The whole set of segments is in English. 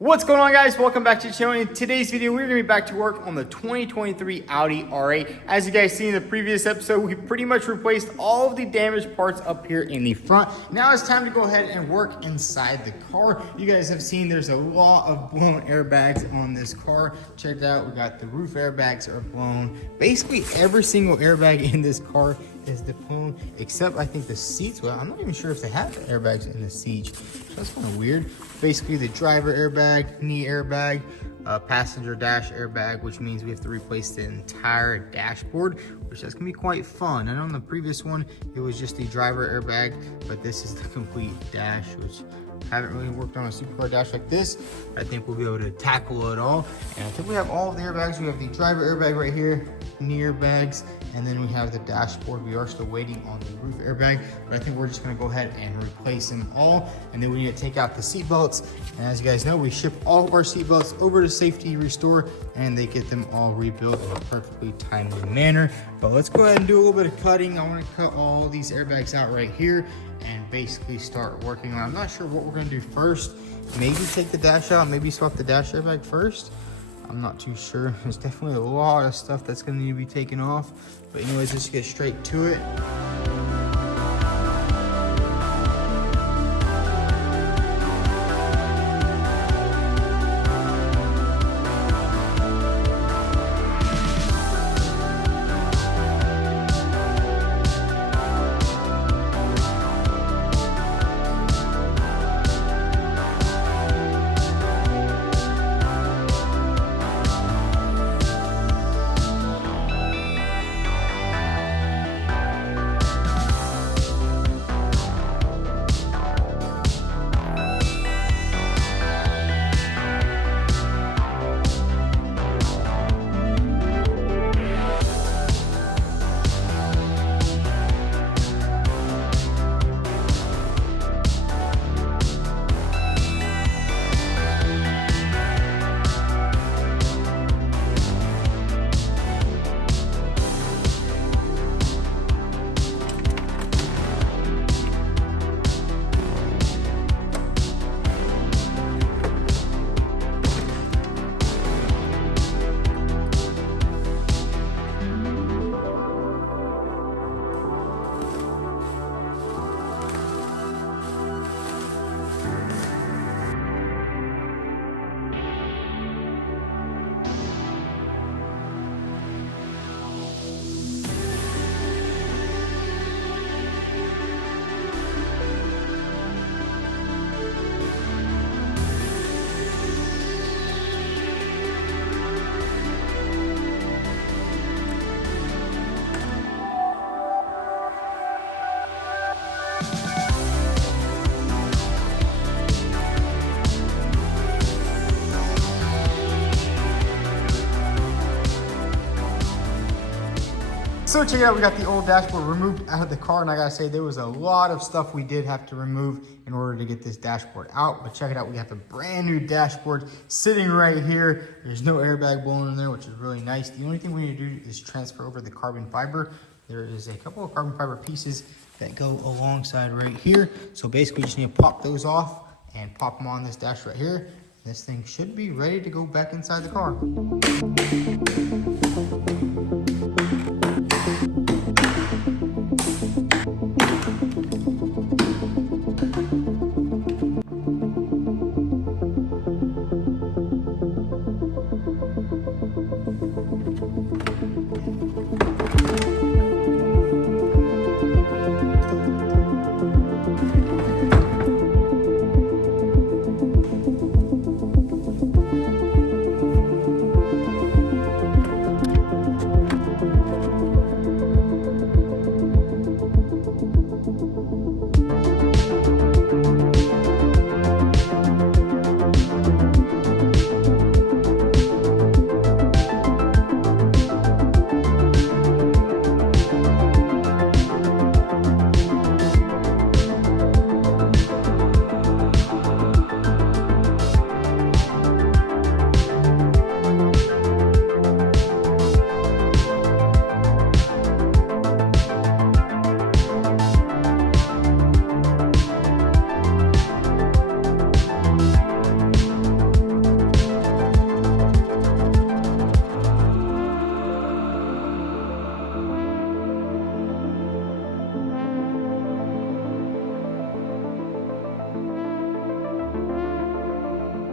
What's going on, guys? Welcome back to the channel. In today's video, we're gonna be back to work on the 2023 Audi R8. As you guys see in the previous episode, we pretty much replaced all of the damaged parts up here in the front. Now it's time to go ahead and work inside the car. You guys have seen there's a lot of blown airbags on this car. Check it out. We got the roof airbags are blown. Basically every single airbag in this car is blown, except I think the seats. Well, I'm not even sure if they have airbags in the seats. So that's kind of weird. Basically the driver airbag, knee airbag, passenger dash airbag, which means we have to replace the entire dashboard, which that's gonna be quite fun. I know in the previous one it was just the driver airbag, but this is the complete dash, which I haven't really worked on a supercar dash like this. I think we'll be able to tackle it all. And I think we have all of the airbags. We have the driver airbag right here, knee airbags, and then we have the dashboard. We are still waiting on the roof airbag, but I think we're just gonna go ahead and replace them all. And then we need to take out the seat belts. And as you guys know, we ship all of our seat belts over to Safety Restore, and they get them all rebuilt in a perfectly timely manner. But let's go ahead and do a little bit of cutting. I wanna cut all these airbags out right here and basically start working on. I'm not sure what we're gonna do first. Maybe take the dash out, maybe swap the dash airbag first. I'm not too sure. There's definitely a lot of stuff that's gonna need to be taken off. But anyways, let's get straight to it. So check it out, we got the old dashboard removed out of the car, and I gotta say there was a lot of stuff we did have to remove in order to get this dashboard out. But check it out, we have a brand new dashboard sitting right here. There's no airbag blown in there, which is really nice. The only thing we need to do is transfer over the carbon fiber. There is a couple of carbon fiber pieces that go alongside right here. So basically, you just need to pop those off and pop them on this dash right here. This thing should be ready to go back inside the car.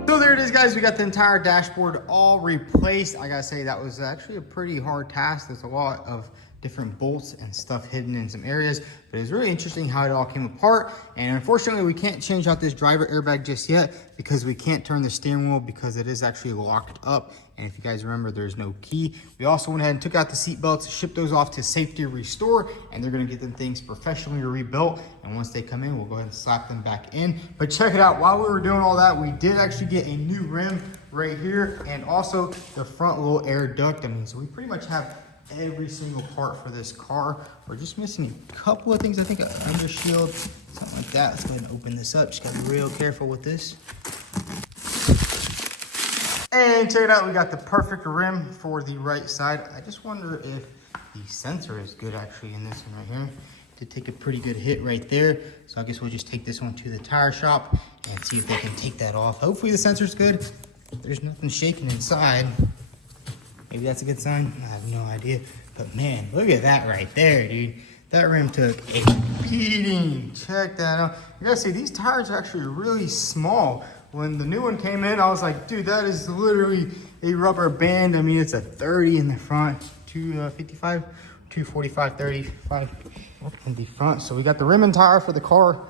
So there it is, guys. We got the entire dashboard all replaced. I gotta say, that was actually a pretty hard task. There's a lot of different bolts and stuff hidden in some areas, but it was really interesting how it all came apart. And unfortunately, we can't change out this driver airbag just yet because we can't turn the steering wheel because it is actually locked up. And if you guys remember, there's no key. We also went ahead and took out the seat belts, shipped those off to Safety Restore, and they're gonna get them things professionally rebuilt. And once they come in, we'll go ahead and slap them back in. But check it out, while we were doing all that, we did actually get a new rim right here, and also the front little air duct. I mean, so we pretty much have every single part for this car. We're just missing a couple of things. I think an under shield, something like that. Let's go ahead and open this up. Just gotta be real careful with this. And check it out, we got the perfect rim for the right side. I just wonder if the sensor is good actually in this one right here. Did take a pretty good hit right there. So I guess we'll just take this one to the tire shop and see if they can take that off. Hopefully the sensor's good. There's nothing shaking inside. Maybe that's a good sign. I have no idea. But man, look at that right there, dude. That rim took a beating. Check that out. You gotta see, these tires are actually really small. When the new one came in, I was like, dude, that is literally a rubber band. I mean, it's a 30 in the front, 255, 245, 35 in the front. So we got the rim and tire for the car.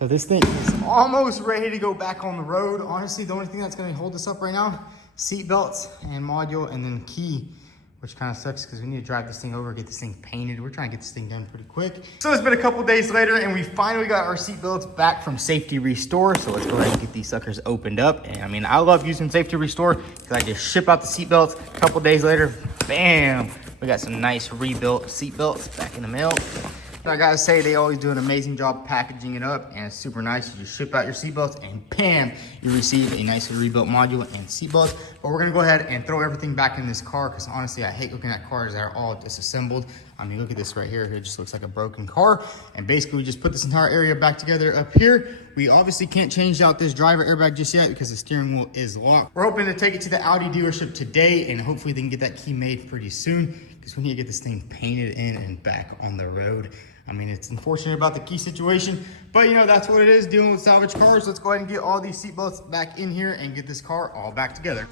So this thing is almost ready to go back on the road. Honestly, the only thing that's gonna hold us up right now, seat belts and module, and then key, which kind of sucks because we need to drive this thing over, get this thing painted. We're trying to get this thing done pretty quick. So it's been a couple days later and we finally got our seat belts back from Safety Restore. So let's go ahead and get these suckers opened up. And I mean, I love using Safety Restore because I just ship out the seat belts. A couple days later, bam, we got some nice rebuilt seat belts back in the mail. I gotta say, they always do an amazing job packaging it up, and it's super nice. You just ship out your seatbelts and bam, you receive a nicely rebuilt module and seatbelts. But we're gonna go ahead and throw everything back in this car because honestly, I hate looking at cars that are all disassembled. I mean, look at this right here. It just looks like a broken car. And basically, we just put this entire area back together up here. We obviously can't change out this driver airbag just yet because the steering wheel is locked. We're hoping to take it to the Audi dealership today, and hopefully they can get that key made pretty soon because we need to get this thing painted in and back on the road. I mean, it's unfortunate about the key situation, but you know, that's what it is dealing with salvage cars. Let's go ahead and get all these seat belts back in here and get this car all back together.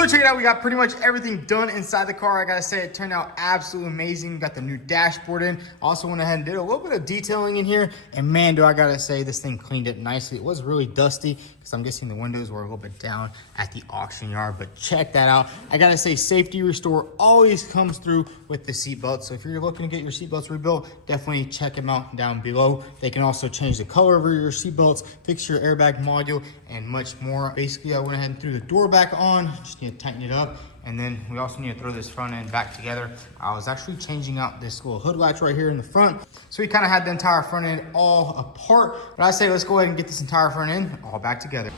So check it out, we got pretty much everything done inside the car. I gotta say, it turned out absolutely amazing. We got the new dashboard in. Also went ahead and did a little bit of detailing in here. And man, do I gotta say, this thing cleaned it nicely. It was really dusty because I'm guessing the windows were a little bit down at the auction yard, but check that out. I gotta say, Safety Restore always comes through with the seatbelt. So if you're looking to get your seatbelts rebuilt, definitely check them out down below. They can also change the color of your seatbelts, fix your airbag module, and much more. Basically, I went ahead and threw the door back on. Just need to tighten it up. And then we also need to throw this front end back together. I was actually changing out this little hood latch right here in the front. So we kind of had the entire front end all apart. But I say, let's go ahead and get this entire front end all back together.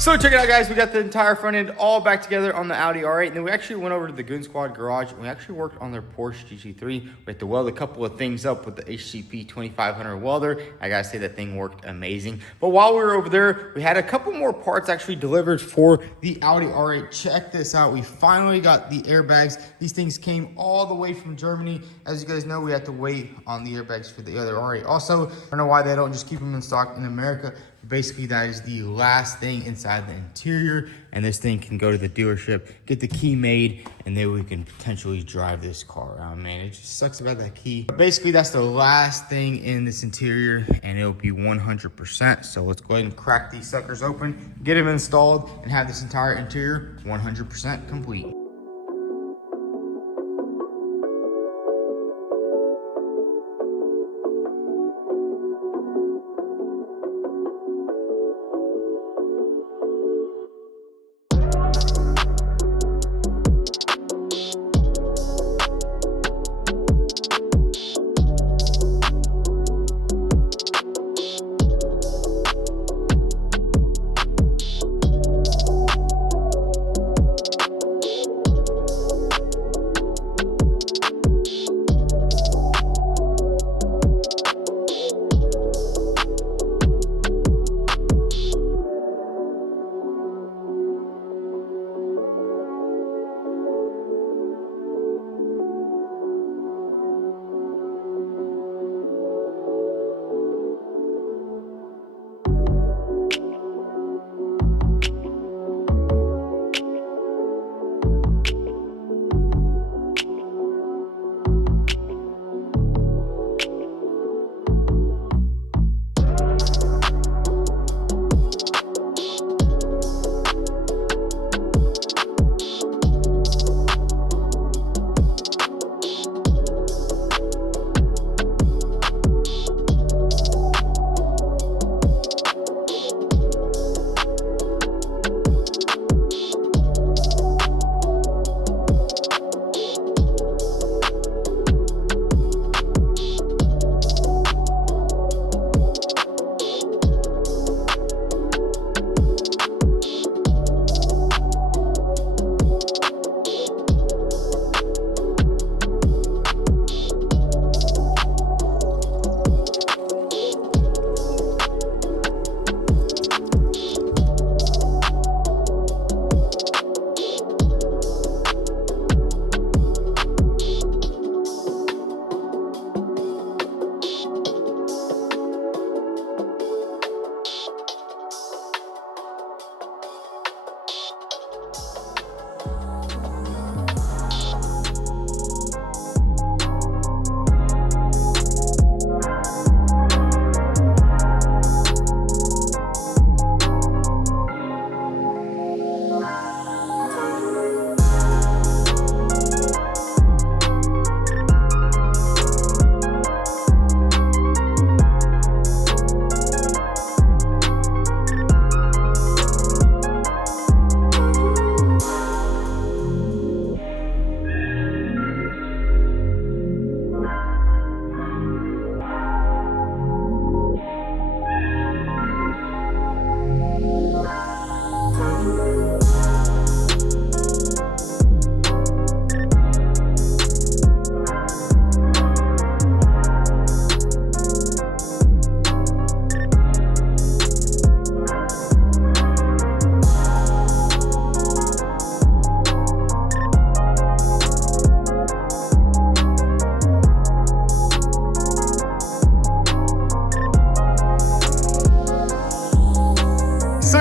So check it out, guys. We got the entire front end all back together on the Audi R8. And then we actually went over to the Goon Squad garage and we actually worked on their Porsche GT3. We had to weld a couple of things up with the HCP 2500 welder. I gotta say, that thing worked amazing. But while we were over there, we had a couple more parts actually delivered for the Audi R8. Check this out. We finally got the airbags. These things came all the way from Germany. As you guys know, we had to wait on the airbags for the other R8. Also, I don't know why they don't just keep them in stock in America. Basically, that is the last thing inside the interior, and this thing can go to the dealership, get the key made, and then we can potentially drive this car around. Man, it just sucks about that key. But basically, that's the last thing in this interior, and it'll be 100%. So let's go ahead and crack these suckers open, get them installed, and have this entire interior 100% complete.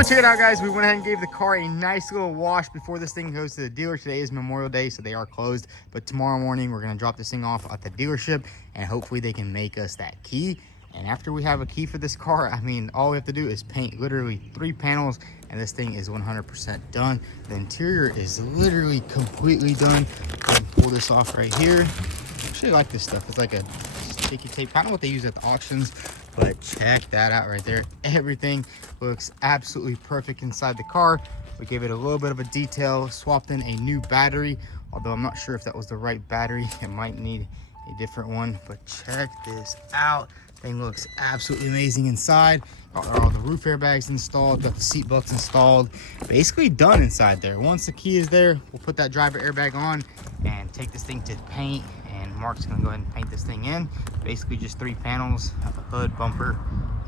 check it out, guys. We went ahead and gave the car a nice little wash before this thing goes to the dealer. Today is Memorial Day, so they are closed. But tomorrow morning, we're going to drop this thing off at the dealership, and hopefully they can make us that key. And after we have a key for this car, I mean, all we have to do is paint literally 3 panels, and this thing is 100% done. The interior is literally completely done. Can pull this off right here. I actually like this stuff. It's like a sticky tape. I don't know what they use at the auctions, but check that out right there. Everything looks absolutely perfect inside the car. We gave it a little bit of a detail, swapped in a new battery, although I'm not sure if that was the right battery. It might need a different one, but check this out. Thing looks absolutely amazing inside. Got all the roof airbags installed, got the seat belts installed, basically done inside there. Once the key is there, we'll put that driver airbag on and take this thing to paint, and Mark's gonna go ahead and paint this thing in. Basically just 3 panels, a hood, bumper,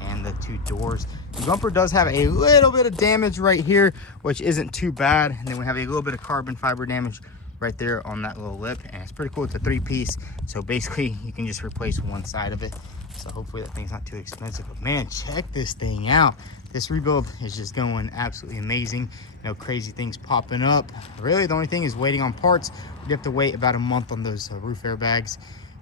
and the 2 doors. The bumper does have a little bit of damage right here, which isn't too bad, and then we have a little bit of carbon fiber damage right there on that little lip, and it's pretty cool. It's a 3-piece, so basically you can just replace one side of it. So hopefully that thing's not too expensive. But man, check this thing out. This rebuild is just going absolutely amazing. No crazy things popping up. Really, the only thing is waiting on parts. We have to wait about a month on those roof airbags,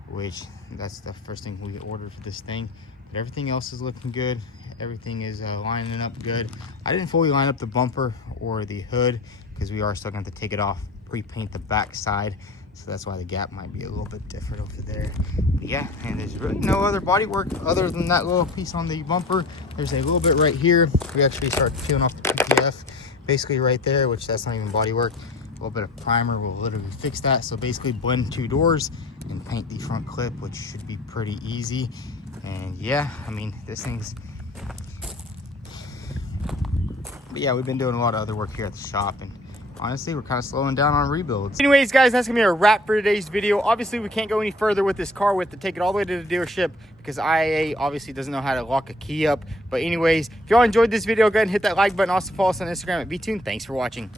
which that's the first thing we ordered for this thing. But everything else is looking good. Everything is lining up good. I didn't fully line up the bumper or the hood because we are still going to have to take it off, pre-paint the back side. So that's why the gap might be a little bit different over there. But yeah, and there's really no other body work other than that little piece on the bumper. There's a little bit right here. We actually started peeling off the PPF basically right there, which that's not even body work. A little bit of primer will literally fix that. So basically blend 2 doors and paint the front clip, which should be pretty easy. And yeah, I mean, this thing's... But yeah, we've been doing a lot of other work here at the shop, and honestly, we're kind of slowing down on rebuilds. Anyways, guys, that's gonna be a wrap for today's video. Obviously, we can't go any further with this car. We have to take it all the way to the dealership because IAA obviously doesn't know how to lock a key up. But anyways, if y'all enjoyed this video, go ahead and hit that like button. Also follow us on Instagram at VTune. Thanks for watching.